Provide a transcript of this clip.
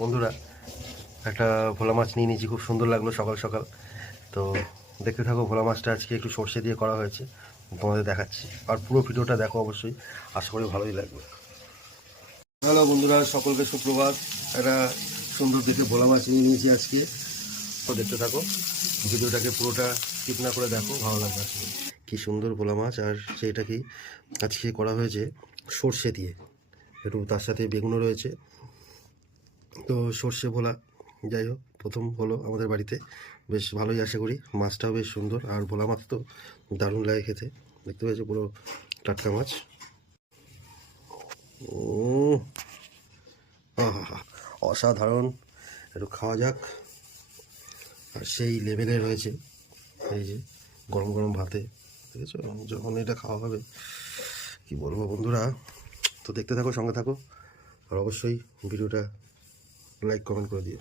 বন্ধুরা একটা ভোলা মাছ নিয়ে নিয়েছি, খুব সুন্দর লাগলো সকাল সকাল। তো দেখতে থাকো, ভোলা মাছটা আজকে একটু সর্ষে দিয়ে করা হয়েছে, তোমাদের দেখাচ্ছি। আর পুরো ভিডিওটা দেখো অবশ্যই, আশা করি ভালোই লাগবে। হ্যালো বন্ধুরা, সকলকে সুপ্রভাত। একটা সুন্দর দেখে ভোলা মাছ নিয়ে নিয়েছি আজকে, তো দেখতে থাকো ভিডিওটাকে, পুরোটা স্কিপ না করে দেখো, ভালো লাগবে আসলে। কী সুন্দর ভোলা মাছ, আর সেইটাকেই আজকে করা হয়েছে সর্ষে দিয়ে, একটু তার সাথে বেগুনও রয়েছে। তো সর্ষে ভোলা, যাই হোক, প্রথম হলো আমাদের বাড়িতে, বেশ ভালোই আশা করি। মাছটাও বেশ সুন্দর, আর ভোলা মাছ তো দারুণ লাগে খেতে। দেখতে পেয়েছো, পুরো টাটকা মাছ। আহা, অসাধারণ। একটু খাওয়া যাক। আর সেই লেভেলে রয়েছে, এই যে গরম গরম ভাতে, দেখেছো যখন এটা খাওয়া হবে, কি বলবো বন্ধুরা। তো দেখতে থাকো, সঙ্গে থাকো, আর অবশ্যই ভিডিওটা লাইক কমেন্ট করে দিও।